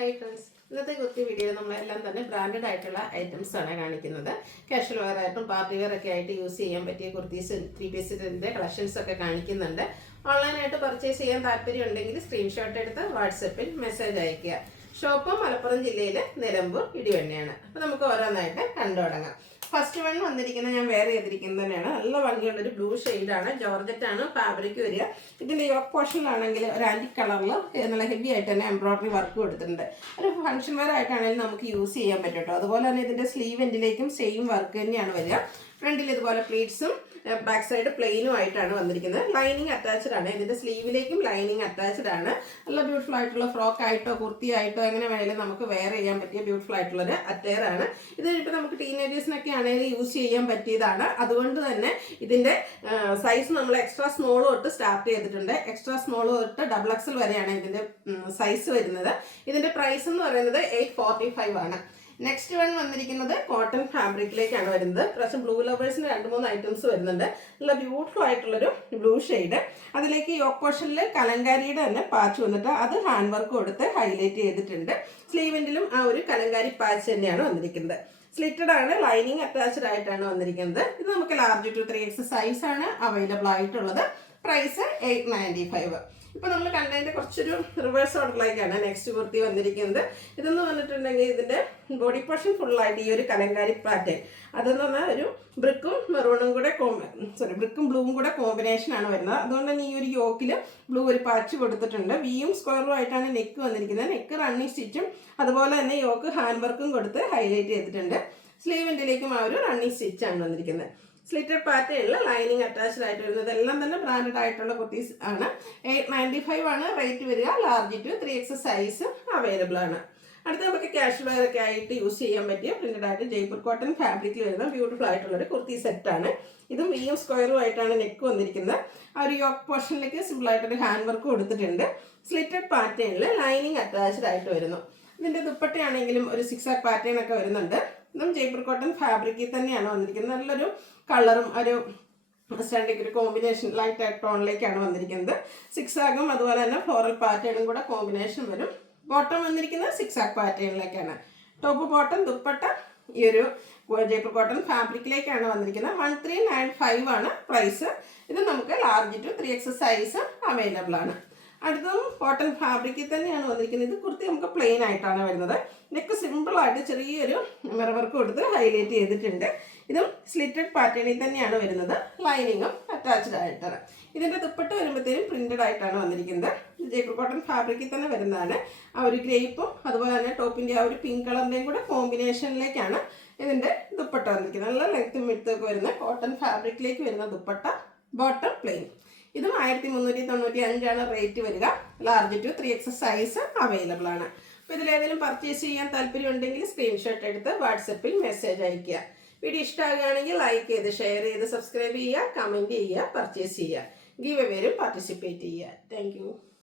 Hi friends, ഇന്നത്തെ കുർത്തി വീഡിയോയിൽ നമ്മളെല്ലാം തന്നെ ബ്രാൻഡഡ് ആയിട്ടുള്ള ഐറ്റംസ് ആണ് കാണിക്കുന്നത്. കാഷ്വൽ വെയർ ആയിട്ടും പാർട്ടി വെയർ ഒക്കെ ആയിട്ട് യൂസ് ചെയ്യാൻ പറ്റിയ കുർത്തീസ് 3 പീസിൻ്റെ കളക്ഷൻസ് ഒക്കെ കാണിക്കുന്നുണ്ട്. ഓൺലൈനായിട്ട് പർച്ചേസ് ചെയ്യാൻ താല്പര്യം ഉണ്ടെങ്കിൽ സ്ക്രീൻഷോട്ട് എടുത്ത് വാട്സപ്പിൽ മെസ്സേജ് അയയ്ക്കുക. ഷോപ്പ് മലപ്പുറം ജില്ലയിൽ നിലമ്പൂർ ഇടിവണ്ണയാണ്. അപ്പോൾ നമുക്ക് ഓരോന്നായിട്ട് കണ്ടു തുടങ്ങാം. ഫസ്റ്റ് വൺ വന്നിരിക്കുന്നത് ഞാൻ വെയർ ചെയ്തിരിക്കുന്നത് തന്നെയാണ്. നല്ല ഭംഗിയുള്ളൊരു ബ്ലൂ ഷെയ്ഡാണ്, ജോർജറ്റാണ് ഫാബ്രിക് വരിക. ഇതിൻ്റെ യോക്ക് പോർഷനിലാണെങ്കിൽ ഒരു ആൻറ്റിക് കളറിൽ നല്ല ഹെവി ആയിട്ട് തന്നെ എംബ്രോയ്ഡറി വർക്ക് കൊടുത്തിട്ടുണ്ട്. ഒരു ഫംഗ്ഷൻ വെയർ ആയിട്ടാണെങ്കിലും നമുക്ക് യൂസ് ചെയ്യാൻ പറ്റും കേട്ടോ. അതുപോലെ തന്നെ ഇതിൻ്റെ സ്ലീവ് എൻഡിലേക്കും സെയിം വർക്ക് തന്നെയാണ് വരിക. ഫ്രണ്ടിൽ ഇതുപോലെ പ്ലീറ്റ്സും ബാക്ക് സൈഡ് പ്ലെയിനും ആയിട്ടാണ് വന്നിരിക്കുന്നത്. ലൈനിങ് അറ്റാച്ച്ഡ് ആണ്. ഇതിൻ്റെ സ്ലീവിലേക്കും ലൈനിങ് അറ്റാച്ച്ഡ് ആണ്. നല്ല ബ്യൂട്ടിഫുൾ ആയിട്ടുള്ള ഫ്രോക്ക് ആയിട്ടോ കുർത്തി ആയിട്ടോ എങ്ങനെ വേണമെങ്കിലും നമുക്ക് വെയർ ചെയ്യാൻ പറ്റിയ ബ്യൂട്ടിഫുൾ ആയിട്ടുള്ളൊരു അറ്റയർ ആണ്. ഇത് ഇപ്പോൾ നമുക്ക് ടീനേജേഴ്സിനൊക്കെ ആണെങ്കിൽ യൂസ് ചെയ്യാൻ പറ്റിയതാണ്. അതുകൊണ്ട് തന്നെ ഇതിൻ്റെ സൈസ് നമ്മൾ എക്സ്ട്രാ സ്മോൾ തൊട്ട് സ്റ്റാർട്ട് ചെയ്തിട്ടുണ്ട്. എക്സ്ട്രാ സ്മോൾ തൊട്ട് XXL വരെയാണ് ഇതിൻ്റെ സൈസ് വരുന്നത്. ഇതിൻ്റെ പ്രൈസ് എന്ന് പറയുന്നത് 845 ആണ്. നെക്സ്റ്റ് വൺ വന്നിരിക്കുന്നത് കോട്ടൺ ഫാബ്രിക്കിലേക്കാണ് വരുന്നത്. പ്രാവശ്യം ബ്ലൂ ലവേഴ്സിന് 2-3 ഐറ്റംസ് വരുന്നുണ്ട്. നല്ല ബ്യൂട്ടിഫുൾ ആയിട്ടുള്ളൊരു ബ്ലൂ ഷെയ്ഡ്. അതിലേക്ക് യോക്ക് പോർഷനിൽ കലങ്കാരിയുടെ തന്നെ പാച്ച് വന്നിട്ട് അത് ഹാൻഡ് വർക്ക് കൊടുത്ത് ഹൈലൈറ്റ് ചെയ്തിട്ടുണ്ട്. സ്ലീവിൻ്റിലും ആ ഒരു കലങ്കാരി പാച്ച് തന്നെയാണ് വന്നിരിക്കുന്നത്. സ്ലിറ്റഡ് ആണ്, ലൈനിങ് അറ്റാച്ച്ഡ് ആയിട്ടാണ് വന്നിരിക്കുന്നത്. ഇത് നമുക്ക് large to 3X സൈസാണ് അവൈലബിൾ ആയിട്ടുള്ളത്. പ്രൈസ് 895. ഇപ്പോൾ നമ്മൾ കണ്ടതിൻ്റെ കുറച്ചൊരു റിവേഴ്സ് ഓർഡറിലേക്കാണ് നെക്സ്റ്റ് കുർത്തി വന്നിരിക്കുന്നത്. ഇതെന്ന് പറഞ്ഞിട്ടുണ്ടെങ്കിൽ ഇതിൻ്റെ ബോഡി പോർഷൻ ഫുള്ളായിട്ട് ഈ ഒരു കലങ്കാരി പാറ്റേൺ, അതെന്ന് പറഞ്ഞാൽ ഒരു ബ്രിക്കും മെറൂണും കൂടെ ബ്രിക്കും ബ്ലൂവും കൂടെ കോമ്പിനേഷനാണ് വരുന്നത്. അതുകൊണ്ട് തന്നെ ഈ ഒരു യോക്കിൽ ബ്ലൂ ഒരു പാച്ച് കൊടുത്തിട്ടുണ്ട്. വിയും സ്ക്വയറും ആയിട്ടാണ് നെക്ക് വന്നിരിക്കുന്നത്. നെക്ക് റണ്ണിങ് സ്റ്റിച്ചും അതുപോലെ തന്നെ യോക്ക് ഹാൻഡ് വർക്കും കൊടുത്ത് ഹൈലൈറ്റ് ചെയ്തിട്ടുണ്ട്. സ്ലീവിൻ്റിലേക്കും ആ ഒരു റണ്ണിങ് സ്റ്റിച്ചാണ് വന്നിരിക്കുന്നത്. സ്ലിറ്റഡ് പാറ്റേണിൽ ലൈനിങ് അറ്റാച്ച്ഡ് ആയിട്ട് വരുന്നത്. എല്ലാം തന്നെ ബ്രാൻഡഡ് ആയിട്ടുള്ള കുർത്തീസ് ആണ്. 895 ആണ് റേറ്റ് വരിക. large to 3X size available ആണ്. അടുത്ത നമുക്ക് കാഷ്വൽ വെയർ ഒക്കെ ആയിട്ട് യൂസ് ചെയ്യാൻ പറ്റിയ പ്രിന്റഡ് ആയിട്ട് ജയ്പൂർ കോട്ടൺ ഫാബ്രിക്കിൽ വരുന്ന ബ്യൂട്ടിഫുൾ ആയിട്ടുള്ളൊരു കുർത്തി സെറ്റാണ്. ഇതും വിയും സ്ക്വയറും ആയിട്ടാണ് നെക്ക് വന്നിരിക്കുന്നത്. ആ ഒരു യോക്ക് പോർഷനിലേക്ക് സിമ്പിളായിട്ടൊരു ഹാൻഡ് വർക്ക് കൊടുത്തിട്ടുണ്ട്. സ്ലിറ്റഡ് പാറ്റേണിൽ ലൈനിങ് അറ്റാച്ച്ഡ് ആയിട്ട് വരുന്നു. ഇതിൻ്റെ ദുപ്പട്ടയാണെങ്കിലും ഒരു സിക്സാക് പാറ്റേൺ ഒക്കെ വരുന്നുണ്ട്. ഇതും ജയ്പൂർ കോട്ടൺ ഫാബ്രിക്കിൽ തന്നെയാണ് വന്നിരിക്കുന്നത്. നല്ലൊരു കളറും ഒരു സ്റ്റാൻഡിക്ക് ഒരു കോമ്പിനേഷൻ ലൈറ്റ് ടോണിലേക്കാണ് വന്നിരിക്കുന്നത്. സിക്സാഗും അതുപോലെ തന്നെ ഫ്ലോറൽ പാറ്റേണും കൂടെ കോമ്പിനേഷൻ വരും. ബോട്ടം വന്നിരിക്കുന്നത് സിക്സാക് പാറ്റേണിലേക്കാണ്. ടോപ്പ് ബോട്ടം ദുപ്പട്ട ഈ ഒരു ജയ്പൂർ കോട്ടൺ ഫാബ്രിക്കിലേക്കാണ് വന്നിരിക്കുന്നത്. 1395 ആണ് പ്രൈസ്. ഇത് നമുക്ക് large to 3X size available ആണ്. അടുത്തതും കോട്ടൺ ഫാബ്രിക്കിൽ തന്നെയാണ് വന്നിരിക്കുന്നത്. ഇത് കുർത്തി നമുക്ക് പ്ലെയിൻ ആയിട്ടാണ് വരുന്നത്. നെക്ക് സിമ്പിളായിട്ട് ചെറിയൊരു മിറർ വർക്ക് കൊടുത്ത് ഹൈലൈറ്റ് ചെയ്തിട്ടുണ്ട്. ഇതും സ്ലിറ്റഡ് പാറ്റേണിൽ തന്നെയാണ് വരുന്നത്. ലൈനിങ്ങും അറ്റാച്ച്ഡ് ആയിട്ടാണ്. ഇതിൻ്റെ ദുപ്പട്ട വരുമ്പോഴത്തേനും പ്രിന്റഡ് ആയിട്ടാണ് വന്നിരിക്കുന്നത്. ജയ്പൂർ കോട്ടൺ ഫാബ്രിക്കിൽ തന്നെ വരുന്നതാണ്. ആ ഒരു ഗ്രേപ്പും അതുപോലെ തന്നെ ടോപ്പിൻ്റെ ആ ഒരു പിങ്ക് കളറിൻ്റെയും കൂടെ കോമ്പിനേഷനിലേക്കാണ് ഇതിൻ്റെ ദുപ്പട്ട വന്നിരിക്കുന്നത്. നല്ല ലെങ്ത്തും വിഡ്ത്തും വരുന്ന കോട്ടൺ ഫാബ്രിക്കിലേക്ക് വരുന്ന ദുപ്പട്ട. Bottom plain. ഇതും 1395 ആണ് റേറ്റ് വരിക. large to 3X size available ആണ്. അപ്പോൾ ഇതിലേതെങ്കിലും പർച്ചേസ് ചെയ്യാൻ താല്പര്യം ഉണ്ടെങ്കിൽ സ്ക്രീൻഷോട്ട് എടുത്ത് വാട്സപ്പിൽ മെസ്സേജ് അയയ്ക്കുക. വീഡിയോ ഇഷ്ടമാകുകയാണെങ്കിൽ ലൈക്ക് ചെയ്ത് ഷെയർ ചെയ്ത് സബ്സ്ക്രൈബ് ചെയ്യുക, കമൻറ്റ് ചെയ്യുക, പർച്ചേസ് ചെയ്യുക. ഗീവ് എവേയിലും പാർട്ടിസിപ്പേറ്റ് ചെയ്യുക. താങ്ക്